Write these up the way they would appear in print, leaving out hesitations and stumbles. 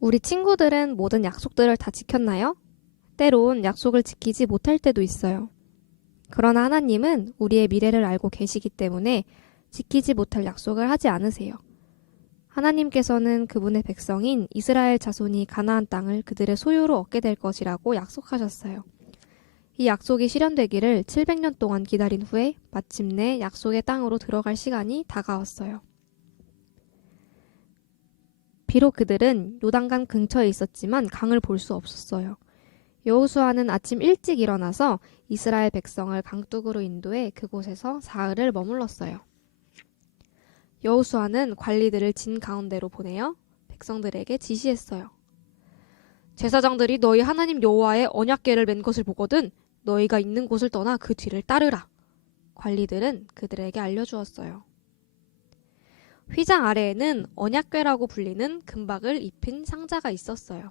우리 친구들은 모든 약속들을 다 지켰나요? 때론 약속을 지키지 못할 때도 있어요. 그러나 하나님은 우리의 미래를 알고 계시기 때문에 지키지 못할 약속을 하지 않으세요. 하나님께서는 그분의 백성인 이스라엘 자손이 가나안 땅을 그들의 소유로 얻게 될 것이라고 약속하셨어요. 이 약속이 실현되기를 700년 동안 기다린 후에 마침내 약속의 땅으로 들어갈 시간이 다가왔어요. 비록 그들은 요단강 근처에 있었지만 강을 볼 수 없었어요. 여호수아는 아침 일찍 일어나서 이스라엘 백성을 강둑으로 인도해 그곳에서 사흘을 머물렀어요. 여호수아는 관리들을 진 가운데로 보내어 백성들에게 지시했어요. 제사장들이 너희 하나님 여호와의 언약궤를 맨 것을 보거든 너희가 있는 곳을 떠나 그 뒤를 따르라. 관리들은 그들에게 알려주었어요. 휘장 아래에는 언약궤라고 불리는 금박을 입힌 상자가 있었어요.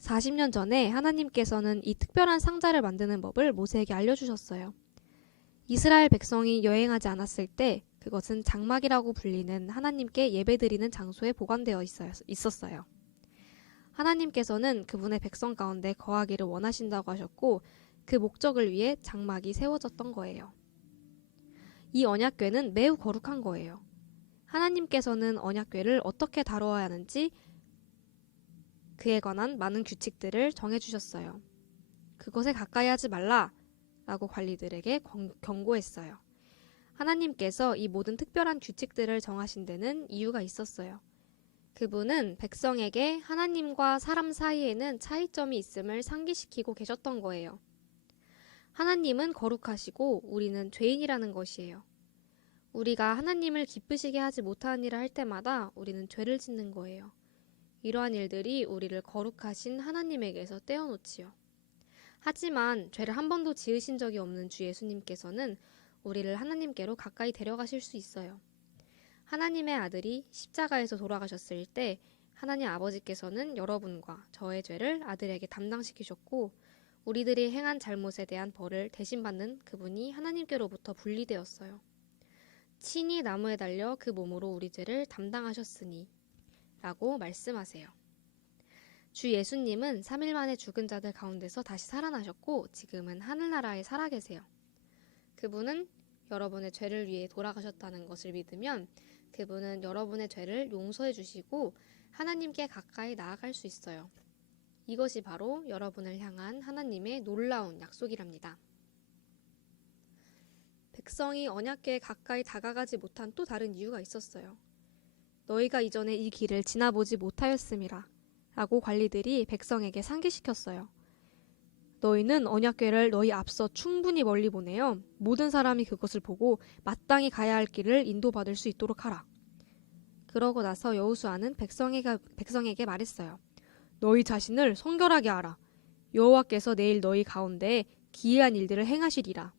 40년 전에 하나님께서는 이 특별한 상자를 만드는 법을 모세에게 알려주셨어요. 이스라엘 백성이 여행하지 않았을 때 그것은 장막이라고 불리는 하나님께 예배드리는 장소에 보관되어 있었어요. 하나님께서는 그분의 백성 가운데 거하기를 원하신다고 하셨고 그 목적을 위해 장막이 세워졌던 거예요. 이 언약궤는 매우 거룩한 거예요. 하나님께서는 언약궤를 어떻게 다뤄야 하는지 그에 관한 많은 규칙들을 정해주셨어요. 그것에 가까이 하지 말라 라고 관리들에게 경고했어요. 하나님께서 이 모든 특별한 규칙들을 정하신 데는 이유가 있었어요. 그분은 백성에게 하나님과 사람 사이에는 차이점이 있음을 상기시키고 계셨던 거예요. 하나님은 거룩하시고 우리는 죄인이라는 것이에요. 우리가 하나님을 기쁘시게 하지 못하는 일을 할 때마다 우리는 죄를 짓는 거예요. 이러한 일들이 우리를 거룩하신 하나님에게서 떼어놓지요. 하지만 죄를 한 번도 지으신 적이 없는 주 예수님께서는 우리를 하나님께로 가까이 데려가실 수 있어요. 하나님의 아들이 십자가에서 돌아가셨을 때 하나님 아버지께서는 여러분과 저의 죄를 아들에게 담당시키셨고 우리들이 행한 잘못에 대한 벌을 대신 받는 그분이 하나님께로부터 분리되었어요. 친히 나무에 달려 그 몸으로 우리 죄를 담당하셨으니 라고 말씀하세요. 주 예수님은 3일 만에 죽은 자들 가운데서 다시 살아나셨고 지금은 하늘나라에 살아계세요. 그분은 여러분의 죄를 위해 돌아가셨다는 것을 믿으면 그분은 여러분의 죄를 용서해 주시고 하나님께 가까이 나아갈 수 있어요. 이것이 바로 여러분을 향한 하나님의 놀라운 약속이랍니다. 백성이 언약궤에 가까이 다가가지 못한 또 다른 이유가 있었어요. 너희가 이전에 이 길을 지나보지 못하였음이라 라고 관리들이 백성에게 상기시켰어요. 너희는 언약궤를 너희 앞서 충분히 멀리 보내어 모든 사람이 그것을 보고 마땅히 가야 할 길을 인도받을 수 있도록 하라. 그러고 나서 여호수아는 백성에게 말했어요. 너희 자신을 성결하게 하라. 여호와께서 내일 너희 가운데 기이한 일들을 행하시리라.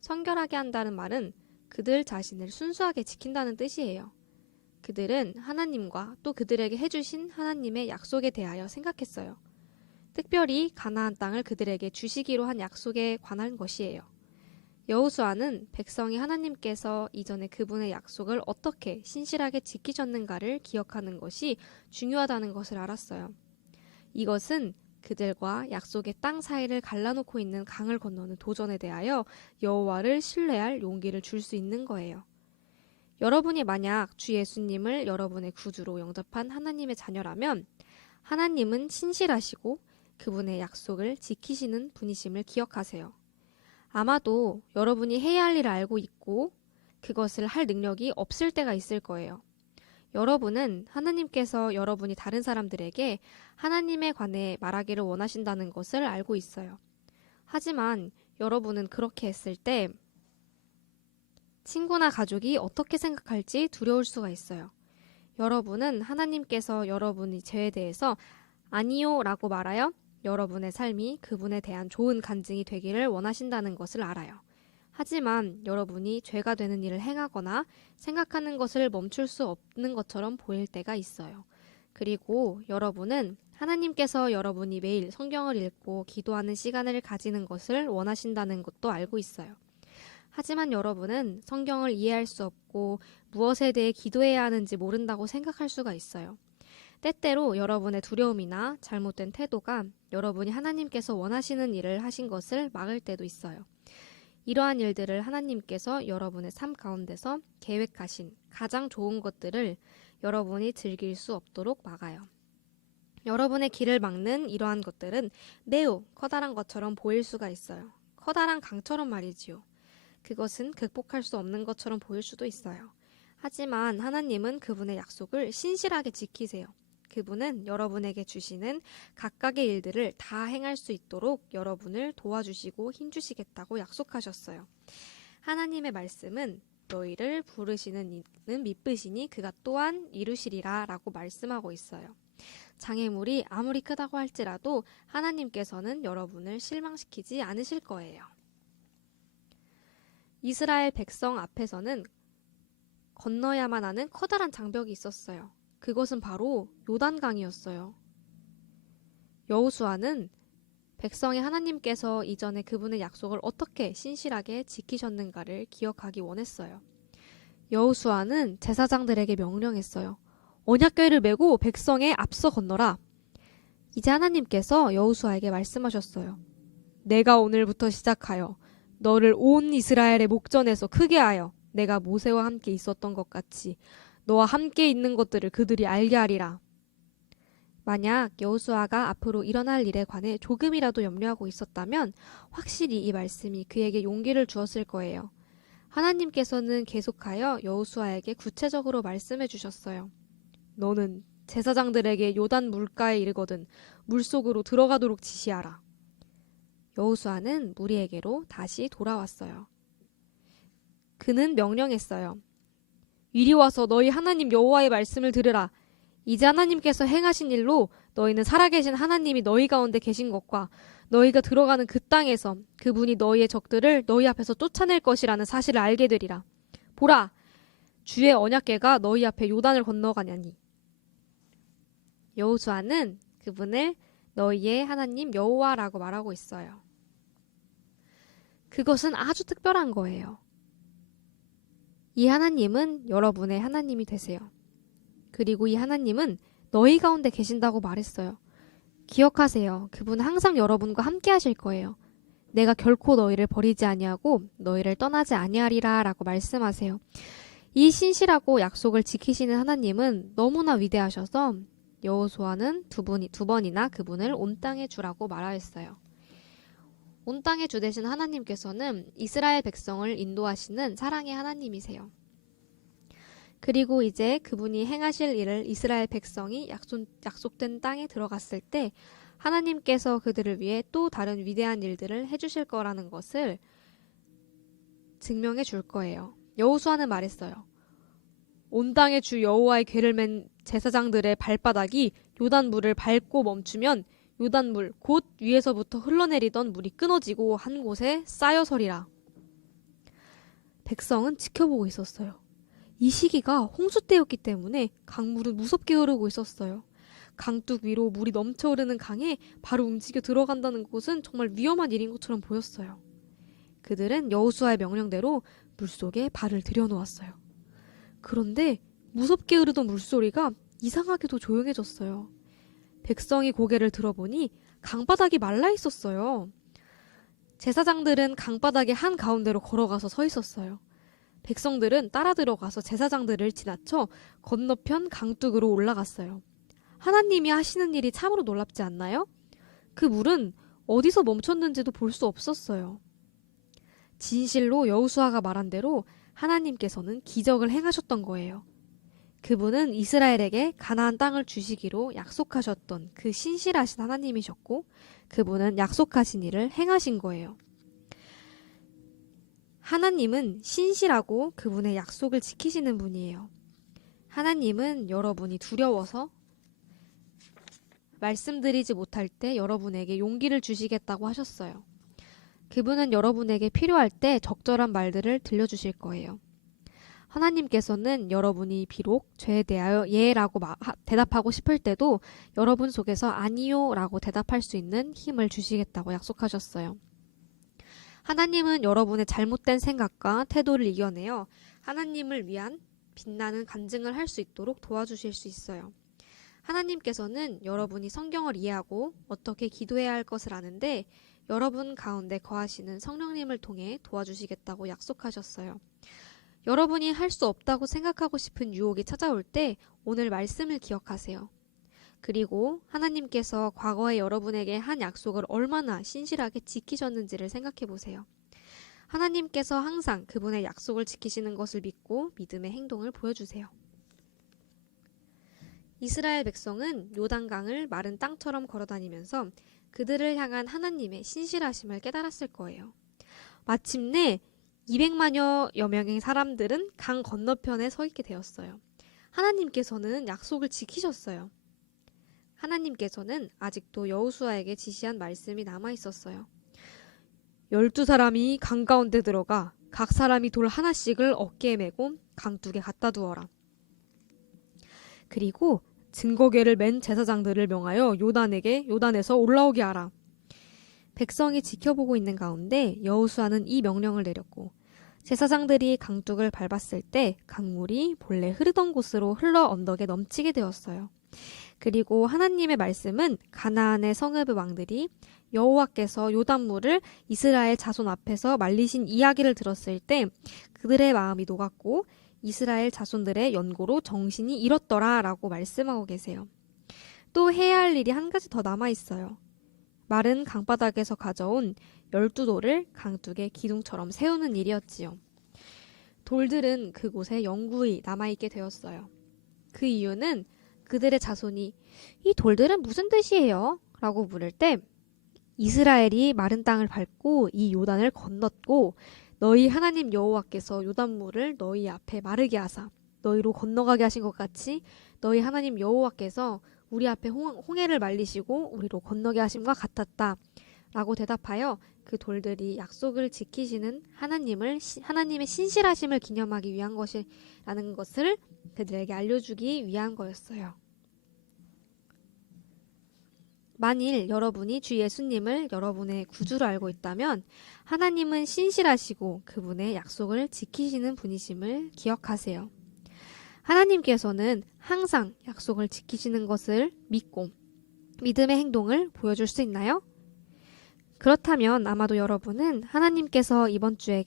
성결하게 한다는 말은 그들 자신을 순수하게 지킨다는 뜻이에요. 그들은 하나님과 또 그들에게 해주신 하나님의 약속에 대하여 생각했어요. 특별히 가나안 땅을 그들에게 주시기로 한 약속에 관한 것이에요. 여호수아는 백성이 하나님께서 이전에 그분의 약속을 어떻게 신실하게 지키셨는가를 기억하는 것이 중요하다는 것을 알았어요. 이것은 그들과 약속의 땅 사이를 갈라놓고 있는 강을 건너는 도전에 대하여 여호와를 신뢰할 용기를 줄 수 있는 거예요. 여러분이 만약 주 예수님을 여러분의 구주로 영접한 하나님의 자녀라면 하나님은 신실하시고 그분의 약속을 지키시는 분이심을 기억하세요. 아마도 여러분이 해야 할 일을 알고 있고 그것을 할 능력이 없을 때가 있을 거예요. 여러분은 하나님께서 여러분이 다른 사람들에게 하나님에 관해 말하기를 원하신다는 것을 알고 있어요. 하지만 여러분은 그렇게 했을 때 친구나 가족이 어떻게 생각할지 두려울 수가 있어요. 여러분은 하나님께서 여러분의 죄에 대해서 아니요 라고 말하여 여러분의 삶이 그분에 대한 좋은 간증이 되기를 원하신다는 것을 알아요. 하지만 여러분이 죄가 되는 일을 행하거나 생각하는 것을 멈출 수 없는 것처럼 보일 때가 있어요. 그리고 여러분은 하나님께서 여러분이 매일 성경을 읽고 기도하는 시간을 가지는 것을 원하신다는 것도 알고 있어요. 하지만 여러분은 성경을 이해할 수 없고 무엇에 대해 기도해야 하는지 모른다고 생각할 수가 있어요. 때때로 여러분의 두려움이나 잘못된 태도가 여러분이 하나님께서 원하시는 일을 하신 것을 막을 때도 있어요. 이러한 일들을 하나님께서 여러분의 삶 가운데서 계획하신 가장 좋은 것들을 여러분이 즐길 수 없도록 막아요. 여러분의 길을 막는 이러한 것들은 매우 커다란 것처럼 보일 수가 있어요. 커다란 강처럼 말이지요. 그것은 극복할 수 없는 것처럼 보일 수도 있어요. 하지만 하나님은 그분의 약속을 신실하게 지키세요. 그분은 여러분에게 주시는 각각의 일들을 다 행할 수 있도록 여러분을 도와주시고 힘주시겠다고 약속하셨어요. 하나님의 말씀은 너희를 부르시는 이는 미쁘시니 그가 또한 이루시리라 라고 말씀하고 있어요. 장애물이 아무리 크다고 할지라도 하나님께서는 여러분을 실망시키지 않으실 거예요. 이스라엘 백성 앞에서는 건너야만 하는 커다란 장벽이 있었어요. 그것은 바로 요단강이었어요. 여호수아는 백성의 하나님께서 이전에 그분의 약속을 어떻게 신실하게 지키셨는가를 기억하기 원했어요. 여호수아는 제사장들에게 명령했어요. 언약궤를 메고 백성에 앞서 건너라. 이제 하나님께서 여호수아에게 말씀하셨어요. 내가 오늘부터 시작하여 너를 온 이스라엘의 목전에서 크게 하여 내가 모세와 함께 있었던 것 같이 너와 함께 있는 것들을 그들이 알게 하리라. 만약 여호수아가 앞으로 일어날 일에 관해 조금이라도 염려하고 있었다면 확실히 이 말씀이 그에게 용기를 주었을 거예요. 하나님께서는 계속하여 여호수아에게 구체적으로 말씀해 주셨어요. 너는 제사장들에게 요단 물가에 이르거든 물속으로 들어가도록 지시하라. 여호수아는 무리에게로 다시 돌아왔어요. 그는 명령했어요. 이리 와서 너희 하나님 여호와의 말씀을 들으라. 이제 하나님께서 행하신 일로 너희는 살아계신 하나님이 너희 가운데 계신 것과 너희가 들어가는 그 땅에서 그분이 너희의 적들을 너희 앞에서 쫓아낼 것이라는 사실을 알게 되리라. 보라, 주의 언약궤가 너희 앞에 요단을 건너가냐니. 여호수아는 그분을 너희의 하나님 여호와라고 말하고 있어요. 그것은 아주 특별한 거예요. 이 하나님은 여러분의 하나님이 되세요. 그리고 이 하나님은 너희 가운데 계신다고 말했어요. 기억하세요. 그분은 항상 여러분과 함께 하실 거예요. 내가 결코 너희를 버리지 아니하고 너희를 떠나지 아니하리라 라고 말씀하세요. 이 신실하고 약속을 지키시는 하나님은 너무나 위대하셔서 여호수아는 두 번이나 그분을 온 땅에 주라고 말하였어요. 온 땅의 주 되신 하나님께서는 이스라엘 백성을 인도하시는 사랑의 하나님이세요. 그리고 이제 그분이 행하실 일을 이스라엘 백성이 약속된 땅에 들어갔을 때 하나님께서 그들을 위해 또 다른 위대한 일들을 해주실 거라는 것을 증명해 줄 거예요. 여호수아는 말했어요. 온 땅의 주 여호와의 궤를 맨 제사장들의 발바닥이 요단물을 밟고 멈추면 요단물 곧 위에서부터 흘러내리던 물이 끊어지고 한 곳에 쌓여서리라. 백성은 지켜보고 있었어요. 이 시기가 홍수 때였기 때문에 강물은 무섭게 흐르고 있었어요. 강둑 위로 물이 넘쳐흐르는 강에 바로 움직여 들어간다는 곳은 정말 위험한 일인 것처럼 보였어요. 그들은 여호수아의 명령대로 물속에 발을 들여놓았어요. 그런데 무섭게 흐르던 물소리가 이상하게도 조용해졌어요. 백성이 고개를 들어보니 강바닥이 말라 있었어요. 제사장들은 강바닥의 한가운데로 걸어가서 서 있었어요. 백성들은 따라 들어가서 제사장들을 지나쳐 건너편 강둑으로 올라갔어요. 하나님이 하시는 일이 참으로 놀랍지 않나요? 그 물은 어디서 멈췄는지도 볼 수 없었어요. 진실로 여호수아가 말한 대로 하나님께서는 기적을 행하셨던 거예요. 그분은 이스라엘에게 가나안 땅을 주시기로 약속하셨던 그 신실하신 하나님이셨고 그분은 약속하신 일을 행하신 거예요. 하나님은 신실하고 그분의 약속을 지키시는 분이에요. 하나님은 여러분이 두려워서 말씀드리지 못할 때 여러분에게 용기를 주시겠다고 하셨어요. 그분은 여러분에게 필요할 때 적절한 말들을 들려주실 거예요. 하나님께서는 여러분이 비록 죄에 대하여 예라고 대답하고 싶을 때도 여러분 속에서 아니요 라고 대답할 수 있는 힘을 주시겠다고 약속하셨어요. 하나님은 여러분의 잘못된 생각과 태도를 이겨내어 하나님을 위한 빛나는 간증을 할 수 있도록 도와주실 수 있어요. 하나님께서는 여러분이 성경을 이해하고 어떻게 기도해야 할 것을 아는데 여러분 가운데 거하시는 성령님을 통해 도와주시겠다고 약속하셨어요. 여러분이 할 수 없다고 생각하고 싶은 유혹이 찾아올 때 오늘 말씀을 기억하세요. 그리고 하나님께서 과거에 여러분에게 한 약속을 얼마나 신실하게 지키셨는지를 생각해 보세요. 하나님께서 항상 그분의 약속을 지키시는 것을 믿고 믿음의 행동을 보여주세요. 이스라엘 백성은 요단강을 마른 땅처럼 걸어다니면서 그들을 향한 하나님의 신실하심을 깨달았을 거예요. 마침내 200만여 명의 사람들은 강 건너편에 서 있게 되었어요. 하나님께서는 약속을 지키셨어요. 하나님께서는 아직도 여호수아에게 지시한 말씀이 남아 있었어요. 12사람이 강 가운데 들어가 각 사람이 돌 하나씩을 어깨에 메고 강둑에 갖다 두어라. 그리고 증거궤를 맨 제사장들을 명하여 요단에서 올라오게 하라. 백성이 지켜보고 있는 가운데 여호수아는 이 명령을 내렸고 제사장들이 강둑을 밟았을 때 강물이 본래 흐르던 곳으로 흘러 언덕에 넘치게 되었어요. 그리고 하나님의 말씀은 가나안의 성읍의 왕들이 여호와께서 요단물을 이스라엘 자손 앞에서 말리신 이야기를 들었을 때 그들의 마음이 녹았고 이스라엘 자손들의 연고로 정신이 잃었더라 라고 말씀하고 계세요. 또 해야 할 일이 한 가지 더 남아 있어요. 마른 강바닥에서 가져온 12돌을 강둑의 기둥처럼 세우는 일이었지요. 돌들은 그곳에 영구히 남아있게 되었어요. 그 이유는 그들의 자손이 이 돌들은 무슨 뜻이에요? 라고 물을 때 이스라엘이 마른 땅을 밟고 이 요단을 건넜고 너희 하나님 여호와께서 요단물을 너희 앞에 마르게 하사 너희로 건너가게 하신 것 같이 너희 하나님 여호와께서 우리 앞에 홍해를 말리시고 우리로 건너게 하심과 같았다 라고 대답하여 그 돌들이 약속을 지키시는 하나님의 신실하심을 기념하기 위한 것이라는 것을 그들에게 알려주기 위한 거였어요. 만일 여러분이 주 예수님을 여러분의 구주로 알고 있다면 하나님은 신실하시고 그분의 약속을 지키시는 분이심을 기억하세요. 하나님께서는 항상 약속을 지키시는 것을 믿고 믿음의 행동을 보여줄 수 있나요? 그렇다면 아마도 여러분은 하나님께서 이번 주에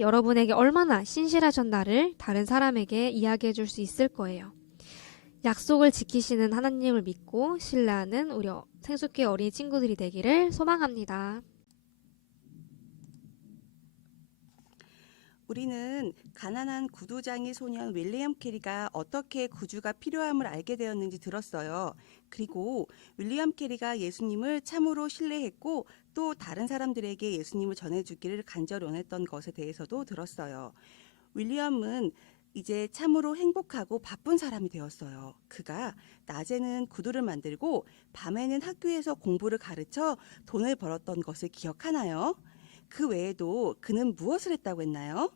여러분에게 얼마나 신실하셨나를 다른 사람에게 이야기해 줄 수 있을 거예요. 약속을 지키시는 하나님을 믿고 신뢰하는 우리 생수교회 어린이 친구들이 되기를 소망합니다. 우리는 가난한 구두장이 소년 윌리엄 캐리가 어떻게 구주가 필요함을 알게 되었는지 들었어요. 그리고 윌리엄 캐리가 예수님을 참으로 신뢰했고 또 다른 사람들에게 예수님을 전해주기를 간절히 원했던 것에 대해서도 들었어요. 윌리엄은 이제 참으로 행복하고 바쁜 사람이 되었어요. 그가 낮에는 구두를 만들고 밤에는 학교에서 공부를 가르쳐 돈을 벌었던 것을 기억하나요? 그 외에도 그는 무엇을 했다고 했나요?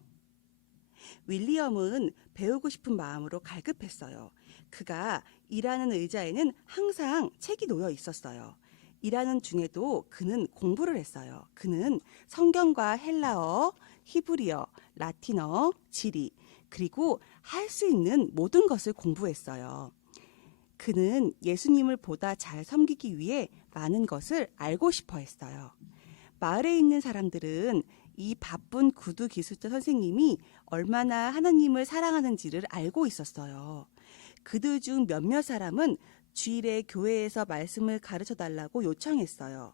윌리엄은 배우고 싶은 마음으로 갈급했어요. 그가 일하는 의자에는 항상 책이 놓여 있었어요. 일하는 중에도 그는 공부를 했어요. 그는 성경과 헬라어, 히브리어, 라틴어, 지리, 그리고 할 수 있는 모든 것을 공부했어요. 그는 예수님을 보다 잘 섬기기 위해 많은 것을 알고 싶어 했어요. 마을에 있는 사람들은 이 바쁜 구두 기술자 선생님이 얼마나 하나님을 사랑하는지를 알고 있었어요. 그들 중 몇몇 사람은 주일에 교회에서 말씀을 가르쳐 달라고 요청했어요.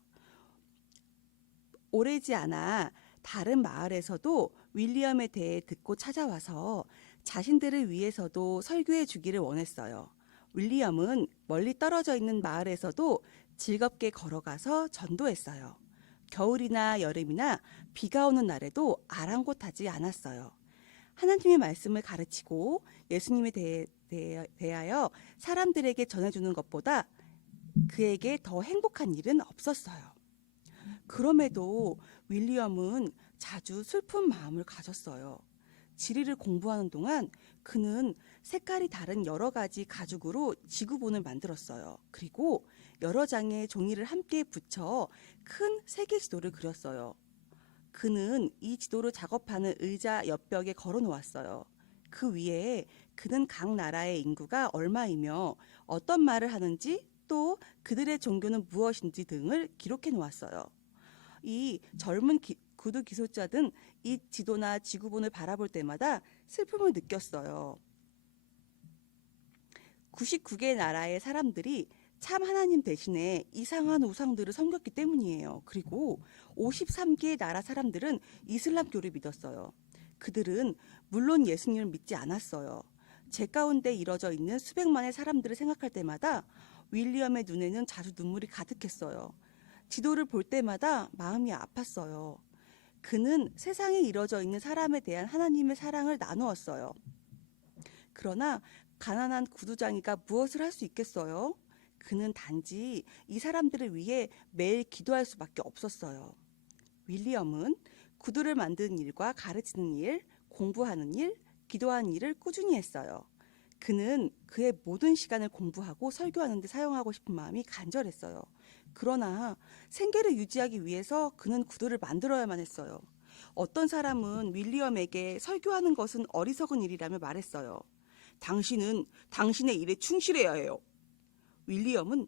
오래지 않아 다른 마을에서도 윌리엄에 대해 듣고 찾아와서 자신들을 위해서도 설교해 주기를 원했어요. 윌리엄은 멀리 떨어져 있는 마을에서도 즐겁게 걸어가서 전도했어요. 겨울이나 여름이나 비가 오는 날에도 아랑곳하지 않았어요. 하나님의 말씀을 가르치고 예수님에 대하여 사람들에게 전해주는 것보다 그에게 더 행복한 일은 없었어요. 그럼에도 윌리엄은 자주 슬픈 마음을 가졌어요. 지리를 공부하는 동안 그는 색깔이 다른 여러 가지 가죽으로 지구본을 만들었어요. 그리고 여러 장의 종이를 함께 붙여 큰 세계 지도를 그렸어요. 그는 이 지도를 작업하는 의자 옆벽에 걸어 놓았어요. 그 위에 그는 각 나라의 인구가 얼마이며 어떤 말을 하는지 또 그들의 종교는 무엇인지 등을 기록해 놓았어요. 이 젊은 구두 기술자든 이 지도나 지구본을 바라볼 때마다 슬픔을 느꼈어요. 99개 나라의 사람들이 참 하나님 대신에 이상한 우상들을 섬겼기 때문이에요. 그리고 53개 나라 사람들은 이슬람교를 믿었어요. 그들은 물론 예수님을 믿지 않았어요. 제 가운데 이뤄져 있는 수백만의 사람들을 생각할 때마다 윌리엄의 눈에는 자주 눈물이 가득했어요. 지도를 볼 때마다 마음이 아팠어요. 그는 세상에 이뤄져 있는 사람에 대한 하나님의 사랑을 나누었어요. 그러나 가난한 구두장이가 무엇을 할 수 있겠어요? 그는 단지 이 사람들을 위해 매일 기도할 수밖에 없었어요. 윌리엄은 구두를 만드는 일과 가르치는 일, 공부하는 일, 기도하는 일을 꾸준히 했어요. 그는 그의 모든 시간을 공부하고 설교하는 데 사용하고 싶은 마음이 간절했어요. 그러나 생계를 유지하기 위해서 그는 구두를 만들어야만 했어요. 어떤 사람은 윌리엄에게 설교하는 것은 어리석은 일이라며 말했어요. 당신은 당신의 일에 충실해야 해요. 윌리엄은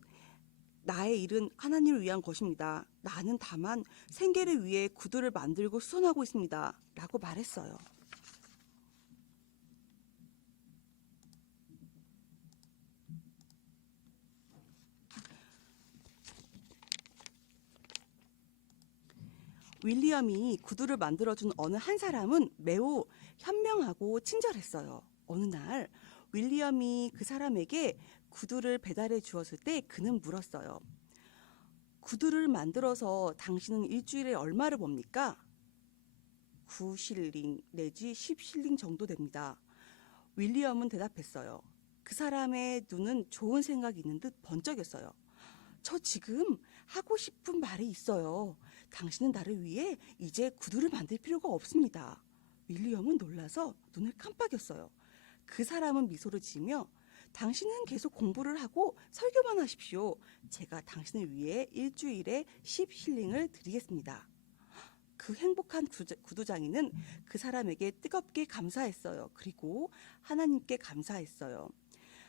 나의 일은 하나님을 위한 것입니다. 나는 다만 생계를 위해 구두를 만들고 수선하고 있습니다. 라고 말했어요. 윌리엄이 구두를 만들어준 어느 한 사람은 매우 현명하고 친절했어요. 어느 날 윌리엄이 그 사람에게 구두를 배달해 주었을 때 그는 물었어요. 구두를 만들어서 당신은 일주일에 얼마를 법니까? 9실링 내지 10실링 정도 됩니다. 윌리엄은 대답했어요. 그 사람의 눈은 좋은 생각이 있는 듯 번쩍였어요. 저 지금 하고 싶은 말이 있어요. 당신은 나를 위해 이제 구두를 만들 필요가 없습니다. 윌리엄은 놀라서 눈을 깜빡였어요. 그 사람은 미소를 지으며 당신은 계속 공부를 하고 설교만 하십시오. 제가 당신을 위해 일주일에 10실링을 드리겠습니다. 그 행복한 구두장이는 그 사람에게 뜨겁게 감사했어요. 그리고 하나님께 감사했어요.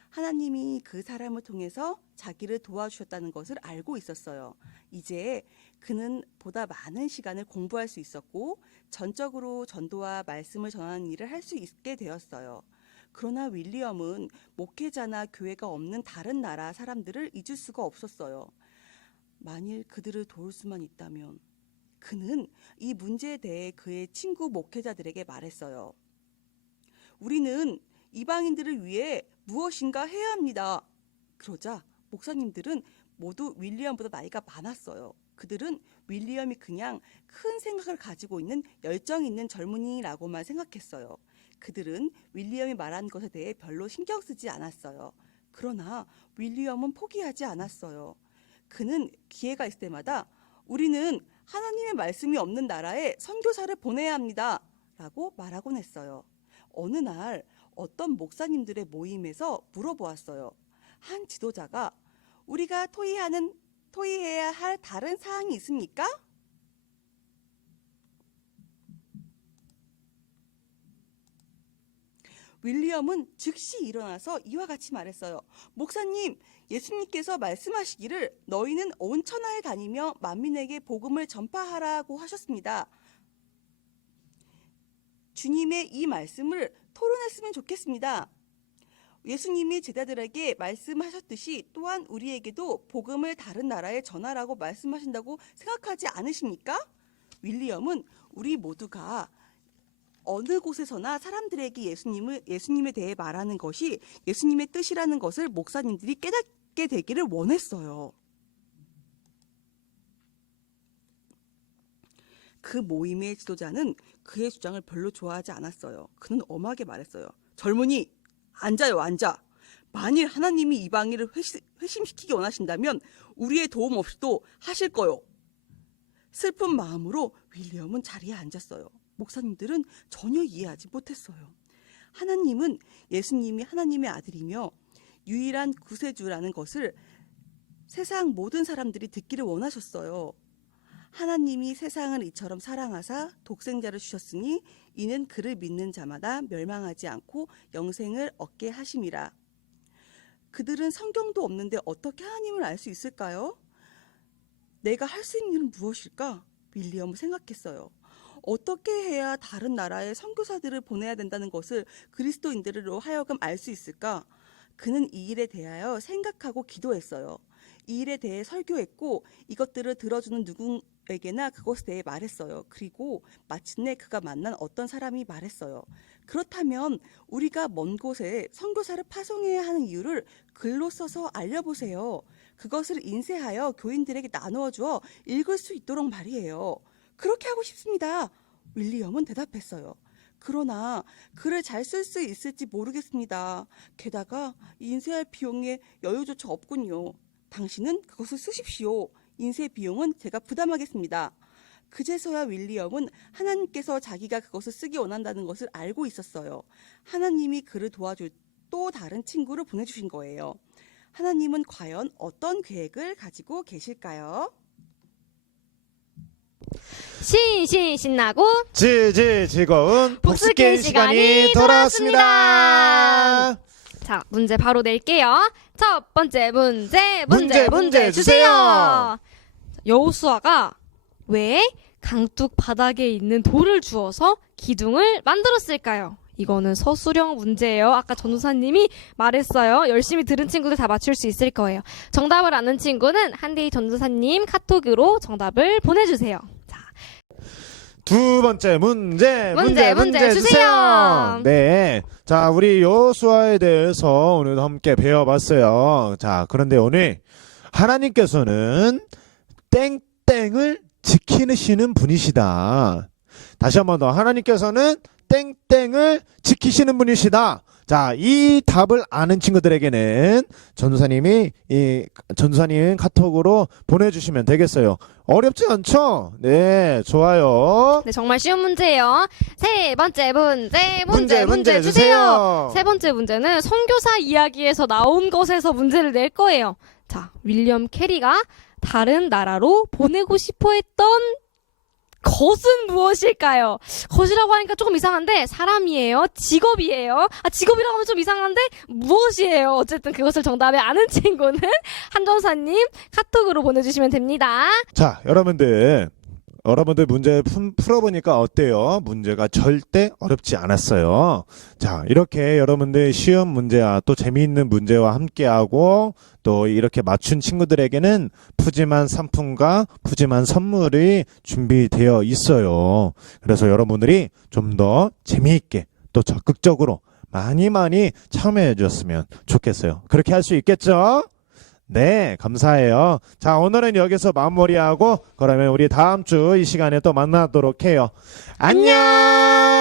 하나님이 그 사람을 통해서 자기를 도와주셨다는 것을 알고 있었어요. 이제 그는 보다 많은 시간을 공부할 수 있었고 전적으로 전도와 말씀을 전하는 일을 할 수 있게 되었어요. 그러나 윌리엄은 목회자나 교회가 없는 다른 나라 사람들을 잊을 수가 없었어요. 만일 그들을 도울 수만 있다면. 그는 이 문제에 대해 그의 친구 목회자들에게 말했어요. 우리는 이방인들을 위해 무엇인가 해야 합니다. 그러자 목사님들은 모두 윌리엄보다 나이가 많았어요. 그들은 윌리엄이 그냥 큰 생각을 가지고 있는 열정 있는 젊은이라고만 생각했어요. 그들은 윌리엄이 말한 것에 대해 별로 신경 쓰지 않았어요. 그러나 윌리엄은 포기하지 않았어요. 그는 기회가 있을 때마다 우리는 하나님의 말씀이 없는 나라에 선교사를 보내야 합니다. 라고 말하곤 했어요. 어느 날 어떤 목사님들의 모임에서 물어보았어요. 한 지도자가 우리가 토의해야 할 다른 사항이 있습니까? 윌리엄은 즉시 일어나서 이와 같이 말했어요. 목사님, 예수님께서 말씀하시기를 너희는 온 천하에 다니며 만민에게 복음을 전파하라고 하셨습니다. 주님의 이 말씀을 토론했으면 좋겠습니다. 예수님이 제자들에게 말씀하셨듯이 또한 우리에게도 복음을 다른 나라에 전하라고 말씀하신다고 생각하지 않으십니까? 윌리엄은 우리 모두가 어느 곳에서나 사람들에게 예수님에 대해 말하는 것이 예수님의 뜻이라는 것을 목사님들이 깨닫게 되기를 원했어요. 그 모임의 지도자는 그의 주장을 별로 좋아하지 않았어요. 그는 엄하게 말했어요. 젊은이, 앉아요, 앉아. 만일 하나님이 이방인을 회심시키기 원하신다면 우리의 도움 없이도 하실 거요. 슬픈 마음으로 윌리엄은 자리에 앉았어요. 목사님들은 전혀 이해하지 못했어요. 하나님은 예수님이 하나님의 아들이며 유일한 구세주라는 것을 세상 모든 사람들이 듣기를 원하셨어요. 하나님이 세상을 이처럼 사랑하사 독생자를 주셨으니 이는 그를 믿는 자마다 멸망하지 않고 영생을 얻게 하심이라. 그들은 성경도 없는데 어떻게 하나님을 알 수 있을까요? 내가 할 수 있는 일은 무엇일까? 윌리엄은 생각했어요. 어떻게 해야 다른 나라에 선교사들을 보내야 된다는 것을 그리스도인들로 하여금 알 수 있을까? 그는 이 일에 대하여 생각하고 기도했어요. 이 일에 대해 설교했고 이것들을 들어주는 누구에게나 그것에 대해 말했어요. 그리고 마침내 그가 만난 어떤 사람이 말했어요. 그렇다면 우리가 먼 곳에 선교사를 파송해야 하는 이유를 글로 써서 알려보세요. 그것을 인쇄하여 교인들에게 나누어 주어 읽을 수 있도록 말이에요. 그렇게 하고 싶습니다. 윌리엄은 대답했어요. 그러나 글을 잘 쓸 수 있을지 모르겠습니다. 게다가 인쇄할 비용에 여유조차 없군요. 당신은 그것을 쓰십시오. 인쇄 비용은 제가 부담하겠습니다. 그제서야 윌리엄은 하나님께서 자기가 그것을 쓰기 원한다는 것을 알고 있었어요. 하나님이 그를 도와줄 또 다른 친구를 보내주신 거예요. 하나님은 과연 어떤 계획을 가지고 계실까요? 신나고 즐거운 복습기 시간이 돌아왔습니다. 자, 문제 바로 낼게요. 첫 번째 문제 주세요. 여호수아가 왜 강둑 바닥에 있는 돌을 주어서 기둥을 만들었을까요? 이거는 서술형 문제예요. 아까 전도사님이 말했어요. 열심히 들은 친구들 다 맞출 수 있을 거예요. 정답을 아는 친구는 한데이 전도사님 카톡으로 정답을 보내주세요. 자, 두 번째 문제 주세요. 주세요. 네. 자, 우리 여호수아에 대해서 오늘 함께 배워봤어요. 자, 그런데 오늘 하나님께서는 땡땡을 지키시는 분이시다. 다시 한 번 더. 하나님께서는 땡땡을 지키시는 분이시다. 자, 이 답을 아는 친구들에게는 전도사님 카톡으로 보내주시면 되겠어요. 어렵지 않죠? 네, 좋아요. 네, 정말 쉬운 문제예요. 세 번째 문제 주세요. 세 번째 문제는 선교사 이야기에서 나온 것에서 문제를 낼 거예요. 자, 윌리엄 캐리가 다른 나라로 보내고 싶어 했던 것은 무엇일까요? 것이라고 하니까 조금 이상한데 사람이에요? 직업이에요? 직업이라고 하면 좀 이상한데 무엇이에요? 어쨌든 그것을 정답에 아는 친구는 한전사님 카톡으로 보내주시면 됩니다. 자, 여러분들 문제 풀어보니까 어때요? 문제가 절대 어렵지 않았어요. 자, 이렇게 여러분들 쉬운 문제와 또 재미있는 문제와 함께하고 또 이렇게 맞춘 친구들에게는 푸짐한 상품과 푸짐한 선물이 준비되어 있어요. 그래서 여러분들이 좀 더 재미있게 또 적극적으로 많이 참여해 주셨으면 좋겠어요. 그렇게 할 수 있겠죠? 네, 감사해요. 자, 오늘은 여기서 마무리하고 그러면 우리 다음 주 이 시간에 또 만나도록 해요. 안녕!